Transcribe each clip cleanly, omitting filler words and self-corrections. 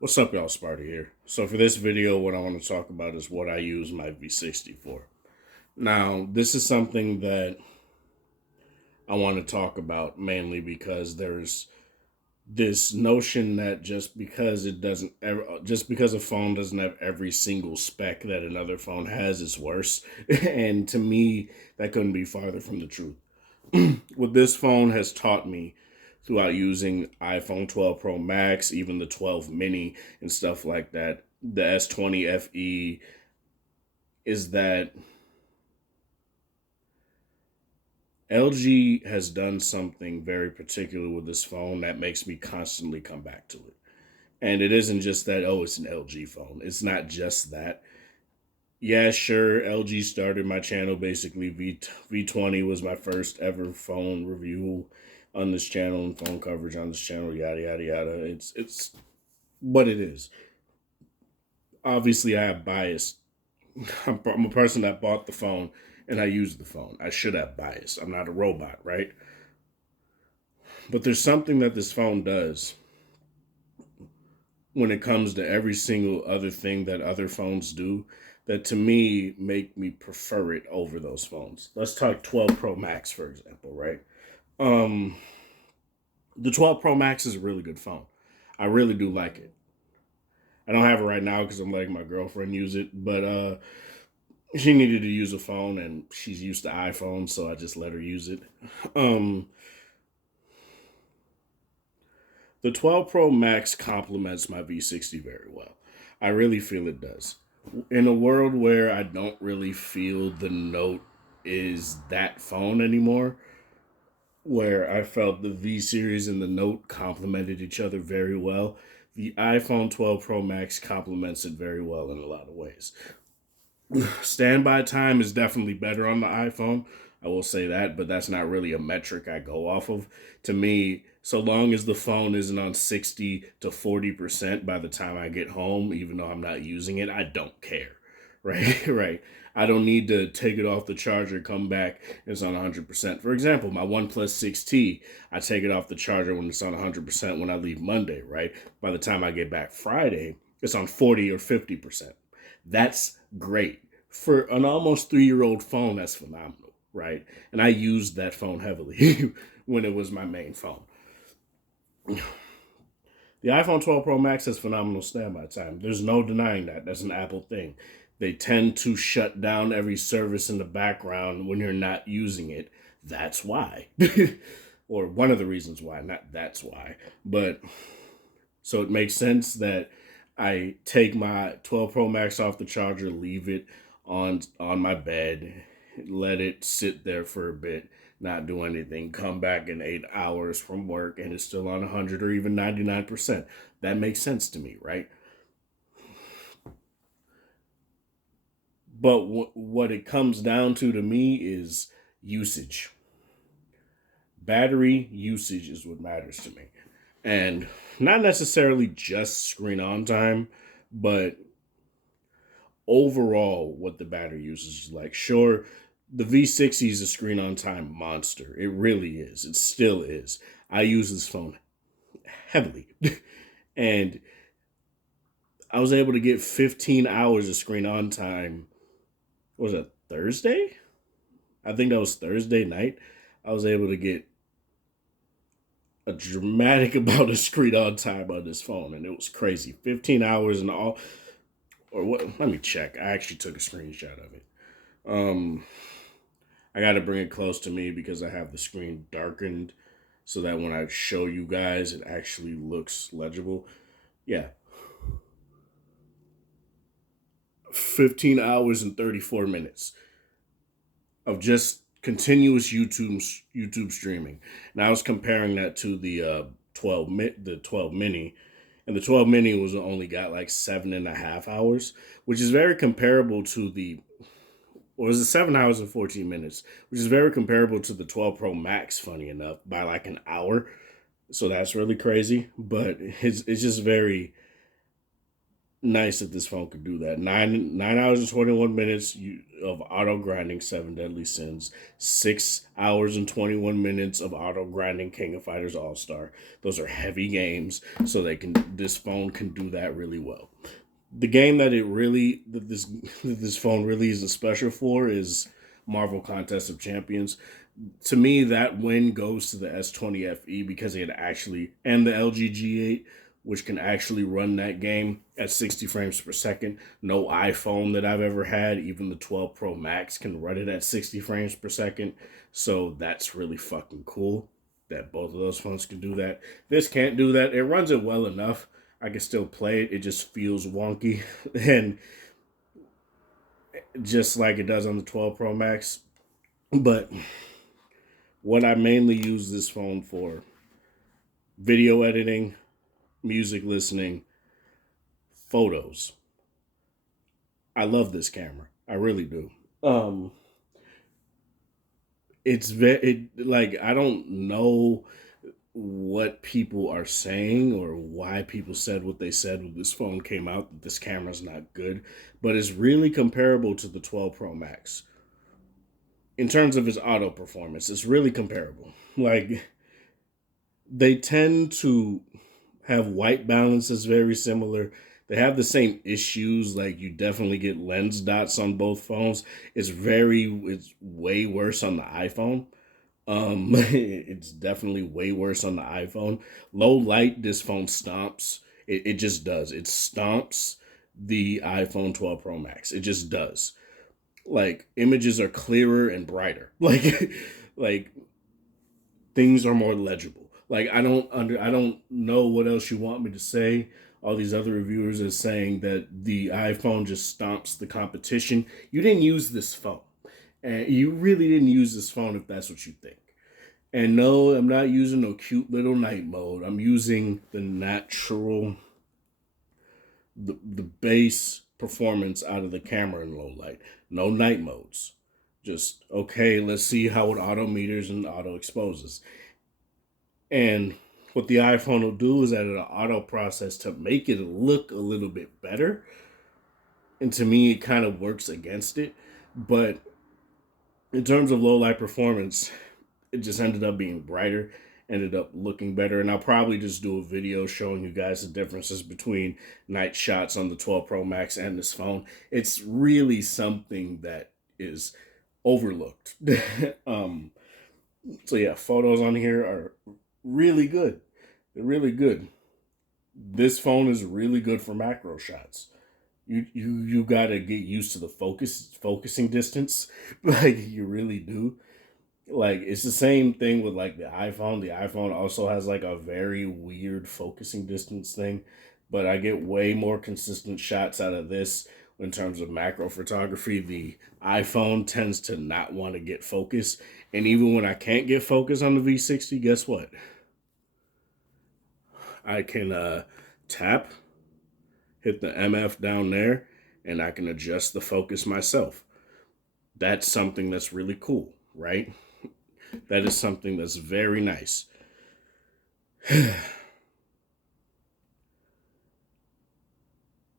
What's up, y'all? Sparty here. So for this video, what I want to talk about is what I use my V60 for. Now, this is something that I want to talk about mainly because there's this notion that just because a phone doesn't have every single spec that another phone has, it's worse. And to me, that couldn't be farther from the truth. What this phone has taught me throughout using iPhone 12 Pro Max, even the 12 mini and stuff like that, the S20 FE, is that LG has done something very particular with this phone that makes me constantly come back to it. And it isn't just that, oh, it's an LG phone. It's not just that. Yeah, sure, LG started my channel basically. V20 was my first ever phone review on this channel and phone coverage on this channel, yada yada yada. It's what it is. Obviously, I have bias. I'm a person that bought the phone and I use the phone. I should have bias. I'm not a robot, right? But there's something that this phone does when it comes to every single other thing that other phones do that to me make me prefer it over those phones. Let's talk 12 Pro Max, for example, right? Um, the 12 Pro Max is a really good phone. I really do like it. I don't have it right now because I'm letting my girlfriend use it, but she needed to use a phone and she's used to iPhone, so I just let her use it. Um, the 12 Pro Max complements my V60 very well. I really feel it does. In a world where I don't really feel the Note is that phone anymore, where I felt the V series and the Note complemented each other very well, the iPhone 12 Pro Max complements it very well in a lot of ways. Standby time is definitely better on the iPhone. I will say that, but that's not really a metric I go off of. To me, so long as the phone isn't on 60 to 40% by the time I get home, even though I'm not using it, I don't care. Right? Right. I don't need to take it off the charger, come back, and it's on 100%. For example, my OnePlus 6T, I take it off the charger when it's on 100% when I leave Monday, right? By the time I get back Friday, it's on 40 or 50%. That's great. For an almost 3 year old phone, that's phenomenal, right? And I used that phone heavily when it was my main phone. The iPhone 12 Pro Max has phenomenal standby time. There's no denying that. That's an Apple thing. They tend to shut down every service in the background when you're not using it. That's why. Or one of the reasons why, not that's why. But so it makes sense that I take my 12 Pro Max off the charger, leave it on my bed, let it sit there for a bit, not do anything, come back in 8 hours from work and it's still on 100 or even 99%. That makes sense to me, right? But what it comes down to me is usage. Battery usage is what matters to me. And not necessarily just screen on time, but overall what the battery usage is like. Sure, the V60 is a screen on time monster. It really is. It still is. I use this phone heavily. And I was able to get 15 hours of screen on time. What was it, Thursday? I think that was Thursday night. I was able to get a dramatic amount of screen on time on this phone, and it was crazy. 15 hours and all. Or what? Let me check. I actually took a screenshot of it. Um, I got to bring it close to me because I have the screen darkened so that when I show you guys, it actually looks legible. Yeah, 15 hours and 34 minutes of just continuous YouTube streaming. And I was comparing that to the 12 mini, and the 12 mini was only got like 7.5 hours, which is very comparable to the or was it 7 hours and 14 minutes, which is very comparable to the 12 Pro Max, funny enough, by like an hour. So that's really crazy. But it's just very nice that this phone could do that. 9 hours and 21 minutes of auto grinding Seven Deadly Sins. 6 hours and 21 minutes of auto grinding King of Fighters All Star. Those are heavy games, so this phone can do that really well. The game that this phone really is special for is Marvel Contest of Champions. To me, that win goes to the S20 FE because it actually, and the LG G8, which can actually run that game at 60 frames per second. No iPhone that I've ever had, even the 12 Pro Max, can run it at 60 frames per second. So that's really fucking cool that both of those phones can do that. This can't do that. It runs it well enough. I can still play it. It just feels wonky. And just like it does on the 12 Pro Max. But what I mainly use this phone for: video editing, music listening, photos. I love this camera. I really do. Um, like I don't know what people are saying or why people said what they said when this phone came out that this camera's not good, but it's really comparable to the 12 Pro Max in terms of its auto performance. It's really comparable. Like they tend to have white balances very similar. They have the same issues. Like you definitely get lens dots on both phones. It's way worse on the iPhone. It's definitely way worse on the iPhone. Low light, this phone stomps. It just does. It stomps the iPhone 12 Pro Max. It just does. Like images are clearer and brighter. Like things are more legible. Like I don't know what else you want me to say. All these other reviewers are saying that the iPhone just stomps the competition. You didn't use this phone. And you really didn't use this phone if that's what you think. And no, I'm not using no cute little night mode. I'm using the natural, the base performance out of the camera in low light. No night modes. Just, okay, let's see how it auto meters and auto exposes. And what the iPhone will do is add an auto process to make it look a little bit better. And to me, it kind of works against it. But in terms of low light performance, it just ended up being brighter, ended up looking better. And I'll probably just do a video showing you guys the differences between night shots on the 12 Pro Max and this phone. It's really something that is overlooked. um, so yeah, photos on here are really good. They're really good. This phone is really good for macro shots. You gotta get used to the focusing distance. Like you really do. Like it's the same thing with like the iPhone. The iPhone also has like a very weird focusing distance thing, but I get way more consistent shots out of this in terms of macro photography. The iPhone tends to not want to get focus, and even when I can't get focus on the V60, guess what? I can tap, hit the MF down there, and I can adjust the focus myself. That's something that's really cool, right? That is something that's very nice.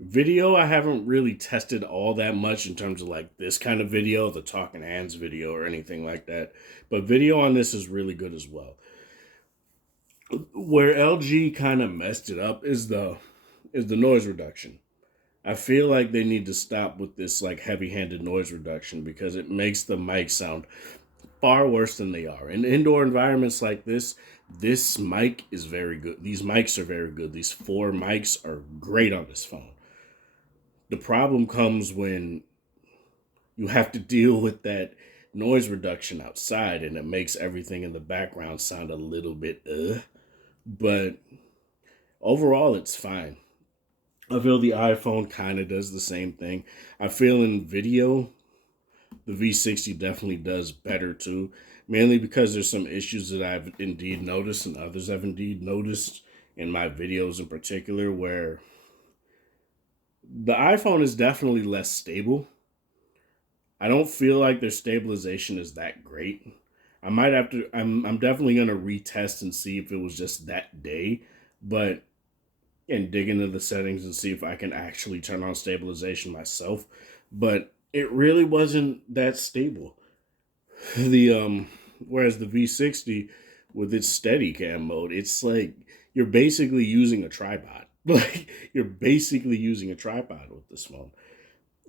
Video, I haven't really tested all that much in terms of like this kind of video, the talking hands video or anything like that. But video on this is really good as well. Where LG kind of messed it up is the noise reduction. I feel like they need to stop with this like heavy-handed noise reduction because it makes the mic sound far worse than they are. In indoor environments like this mic is very good. These mics are very good. These four mics are great on this phone. The problem comes when you have to deal with that noise reduction outside and it makes everything in the background sound a little bit but overall it's fine. I feel the iPhone kind of does the same thing. I feel in video the V60 definitely does better too, mainly because there's some issues that I've indeed noticed and others have indeed noticed in my videos in particular, where the iPhone is definitely less stable. I don't feel like their stabilization is that great. I might have to. I'm definitely gonna retest and see if it was just that day, but and dig into the settings and see if I can actually turn on stabilization myself. But it really wasn't that stable. The Whereas the V60 with its steady cam mode, it's like you're basically using a tripod. Like you're basically using a tripod with this phone.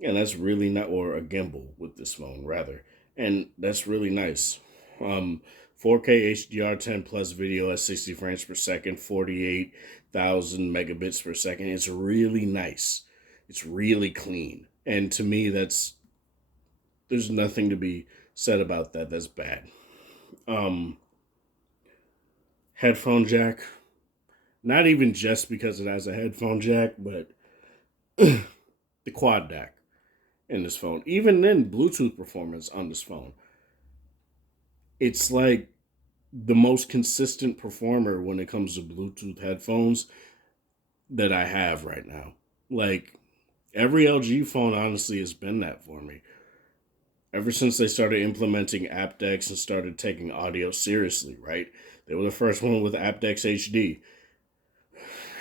And that's really not, or a gimbal with this phone rather. And that's really nice. Um 4K HDR10 plus video at 60 frames per second, 48,000 megabits per second. It's really nice. It's really clean. And to me, there's nothing to be said about that. That's bad. Um, Headphone jack. Not even just because it has a headphone jack, but the quad DAC in this phone. Even then, Bluetooth performance on this phone. It's like the most consistent performer when it comes to Bluetooth headphones that I have right now. Like every LG phone honestly has been that for me. Ever since they started implementing aptX and started taking audio seriously, right? They were the first one with aptX HD.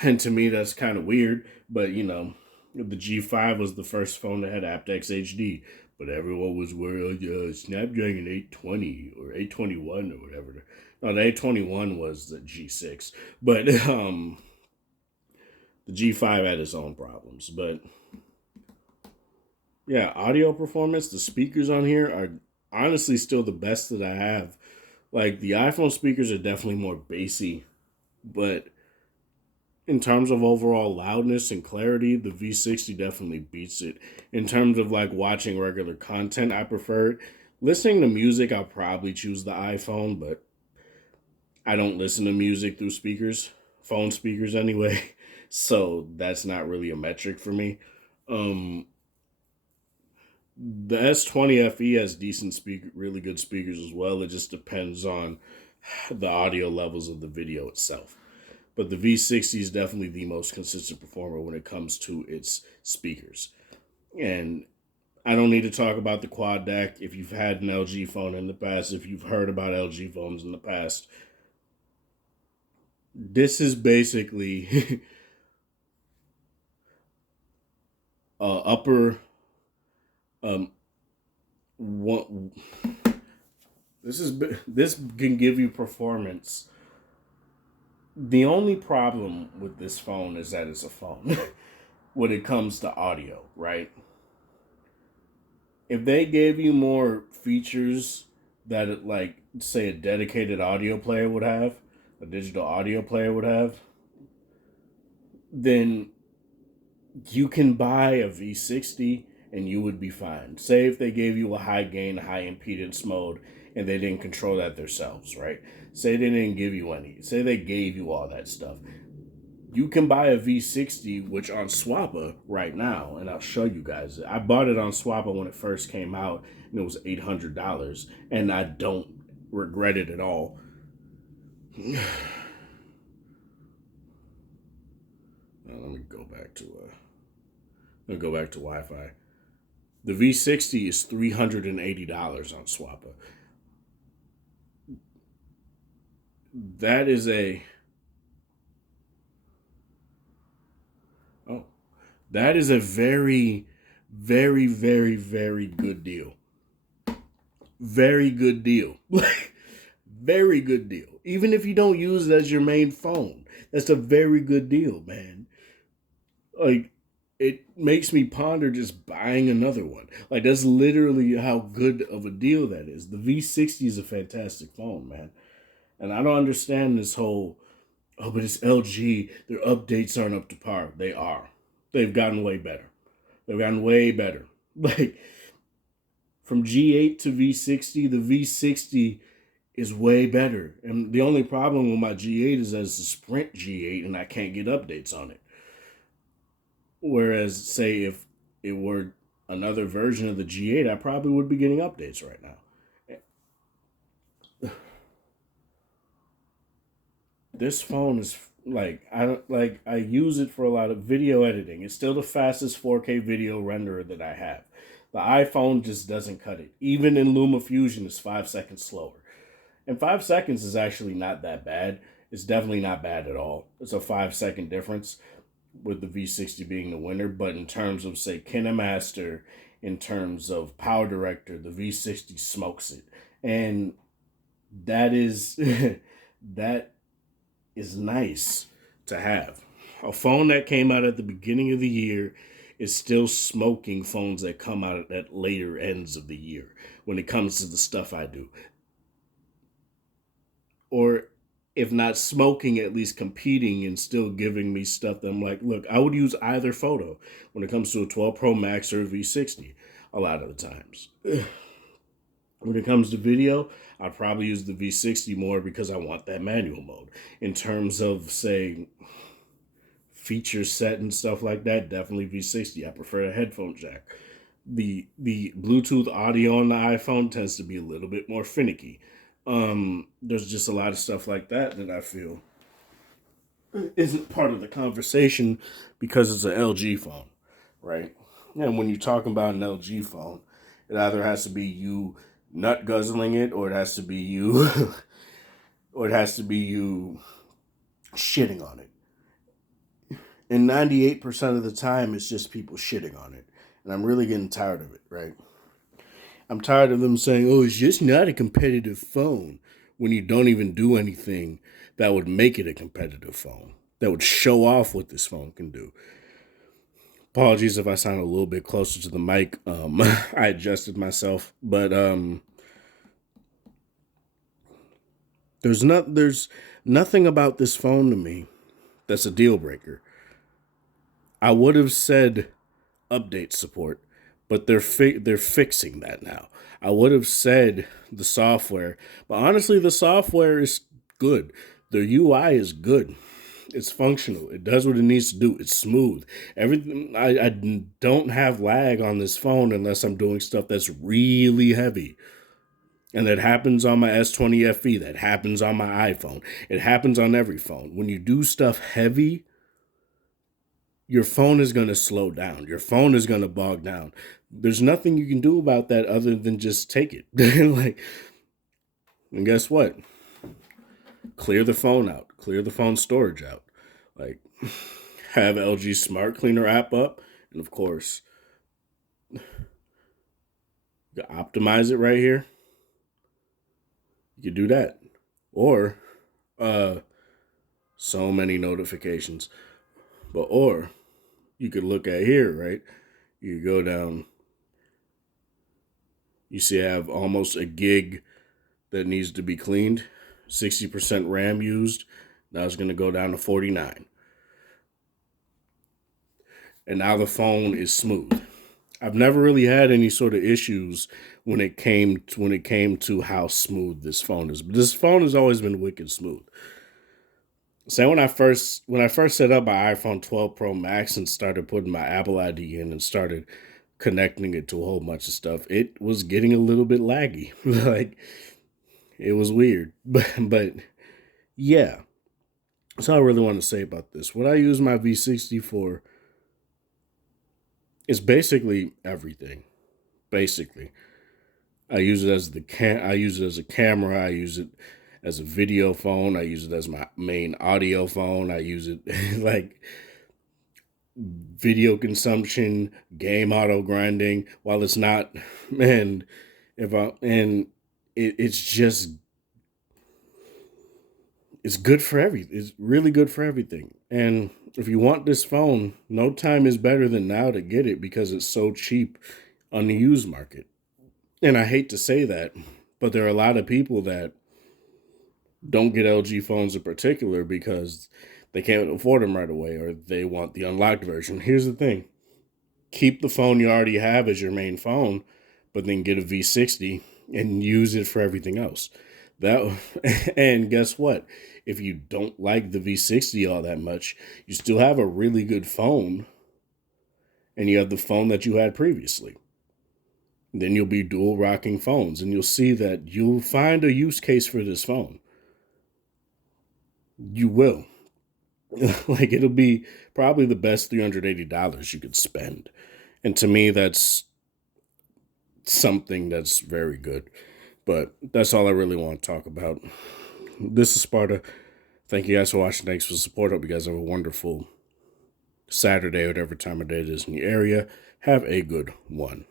And to me, that's kind of weird, but the G5 was the first phone that had aptX HD. But everyone was worried, Snapdragon 820 or 821 or whatever. No, the 821 was the G6. But the G5 had its own problems. But yeah, audio performance, the speakers on here are honestly still the best that I have. Like the iPhone speakers are definitely more bassy, but in terms of overall loudness and clarity, the V60 definitely beats it. In terms of like watching regular content, I prefer it. Listening to music, I'll probably choose the iPhone, but I don't listen to music through speakers, phone speakers anyway. So that's not really a metric for me. Um, the S20 FE has decent speaker, really good speakers as well. It just depends on the audio levels of the video itself. But the V60 is definitely the most consistent performer when it comes to its speakers. And I don't need to talk about the quad DAC. If you've had an LG phone in the past, if you've heard about LG phones in the past, this is basically upper um one. This can give you performance. The only problem with this phone is that it's a phone when it comes to audio, right? If they gave you more features that like say a dedicated audio player would have, a digital audio player would have, then you can buy a V60 and you would be fine. Say if they gave you a high gain, high impedance mode and they didn't control that themselves, right? Say they didn't give you any. Say they gave you all that stuff. You can buy a V60, which on Swappa right now, and I'll show you guys. I bought it on Swappa when it first came out, and it was $800, and I don't regret it at all. Let me go back to Wi-Fi. The V60 is $380 on Swappa. That is a that is a very, very, very, very good deal. Very good deal. Very good deal. Even if you don't use it as your main phone, that's a very good deal, man. Like, it makes me ponder just buying another one. Like, that's literally how good of a deal that is. The V60 is a fantastic phone, man. And I don't understand this whole, oh, but it's LG. Their updates aren't up to par. They are. They've gotten way better. They've gotten way better. Like, from G8 to V60, the V60 is way better. And the only problem with my G8 is that it's a Sprint G8 and I can't get updates on it. Whereas, say, if it were another version of the G8, I probably would be getting updates right now. This phone is I use it for a lot of video editing. It's still the fastest 4K video renderer that I have. The iPhone just doesn't cut it. Even in LumaFusion, it's 5 seconds slower. And 5 seconds is actually not that bad. It's definitely not bad at all. It's a 5 second difference. with the V60 being the winner. But in terms of, say, KineMaster, in terms of Power Director, the V60 smokes it. And that is that is nice to have. A phone that came out at the beginning of the year is still smoking phones that come out at later ends of the year when it comes to the stuff I do. Or if not smoking, at least competing and still giving me stuff that I'm like, look, I would use either photo when it comes to a 12 Pro Max or a V60 a lot of the times. When it comes to video, I probably use the V60 more because I want that manual mode. In terms of, say, feature set and stuff like that, definitely V60. I prefer a headphone jack. The Bluetooth audio on the iPhone tends to be a little bit more finicky. There's just a lot of stuff like that that I feel isn't part of the conversation because it's an LG phone, right? And when you're talking about an LG phone, it either has to be you nut guzzling it, or it has to be you, or it has to be you shitting on it. And 98% of the time, it's just people shitting on it, and I'm really getting tired of it, right? I'm tired of them saying, "Oh, it's just not a competitive phone," when you don't even do anything that would make it a competitive phone, that would show off what this phone can do. Apologies if I sound a little bit closer to the mic. I adjusted myself, but there's nothing about this phone to me that's a deal breaker. I would have said update support, but they're fixing that now. I would have said the software, but honestly, the software is good. The UI is good. It's functional. It does what it needs to do. It's smooth. Everything. I don't have lag on this phone unless I'm doing stuff that's really heavy. And that happens on my S20 FE. That happens on my iPhone. It happens on every phone. When you do stuff heavy, your phone is going to slow down. Your phone is going to bog down. There's nothing you can do about that other than just take it. Like, and guess what? Clear the phone out. Clear the phone storage out. Like, have LG Smart Cleaner app up, and of course, you can optimize it right here. You can do that, or uh, so many notifications. Or you could look at here, right? You go down. You see, I have almost a gig that needs to be cleaned. 60% RAM used. Now it's going to go down to 49. And now the phone is smooth. I've never really had any sort of issues when it came to how smooth this phone is. But this phone has always been wicked smooth. So when I first set up my iPhone 12 Pro Max and started putting my Apple ID in and started connecting it to a whole bunch of stuff, it was getting a little bit laggy. Like, it was weird. But yeah. That's all I really want to say about this. What I use my V60 for is basically everything. Basically, I use it as a camera. I use it as a video phone. I use it as my main audio phone. I use it like video consumption, game auto grinding. While it's not, man, if I and it's just it's good for everything. It's really good for everything. And if you want this phone, no time is better than now to get it because it's so cheap on the used market. And I hate to say that, but there are a lot of people that don't get LG phones in particular because they can't afford them right away or they want the unlocked version. Here's the thing: keep the phone you already have as your main phone, but then get a V60 and use it for everything else. That and guess what? If you don't like the V60 all that much, you still have a really good phone, and you have the phone that you had previously. Then you'll be dual rocking phones, and you'll see that you'll find a use case for this phone. You will. Like, it'll be probably the best $380 you could spend. And to me, that's something that's very good. But that's all I really want to talk about. This is Sparta. Thank you guys for watching. Thanks for the support. Hope you guys have a wonderful Saturday, whatever time of day it is in your area. Have a good one.